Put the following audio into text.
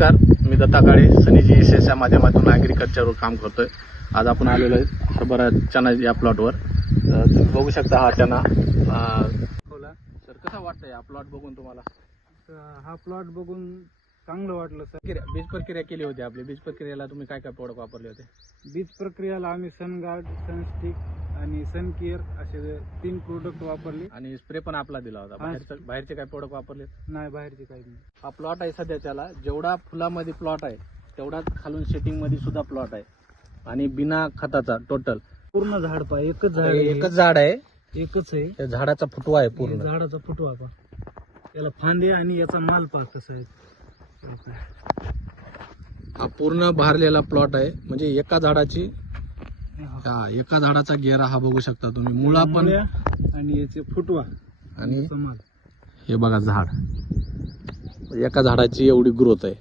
नमस्कार, मी दत्ता काळे सनीजी एसएसच्या माध्यमातून ॲग्रिकल्चरवर काम करतोय. आज आपण आलेलो आहे हरभरा चना या प्लॉटवर. तुम्ही बघू शकता हा चना. सर कसा वाटतंय हा प्लॉट बघून तुम्हाला? हा प्लॉट बघून चांगलं वाटलं सर. बीज प्रक्रिया केली होती आपली. बीज प्रक्रियेला तुम्ही काय काय प्रोडक्ट वापरले होते? बीज प्रक्रियाला आम्ही सनगार्ड, सनस्टिक आणि सनकेअर असे 3 प्रोडक्ट वापरले. आणि स्प्रे पण आपला दिला होता. बाहेरचे काय प्रोडक्ट वापरले? नाही, बाहेरचे काही नाही. हा प्लॉट आहे सध्याच्याला जेवढा फुलामध्ये प्लॉट आहे तेवढाच खालून सेटिंग मध्ये सुद्धा प्लॉट आहे. आणि बिना खताचा टोटल पूर्ण झाड पा एकच झाड एकच झाड आहे. एकच आहे. त्या झाडाचा फुटवा आहे पूर्ण. झाडाचा फुटवा पा, त्याला फांदे आणि याचा माल पा कसा आहे. हा पूर्ण भारलेला प्लॉट आहे. म्हणजे एका झाडाची एका झाडाचा गेरा हा बघू शकता तुम्ही. मुळा पण आणि याचे फुटवा आणि माल. हे बघा झाड, एका झाडाची एवढी ग्रोथ आहे.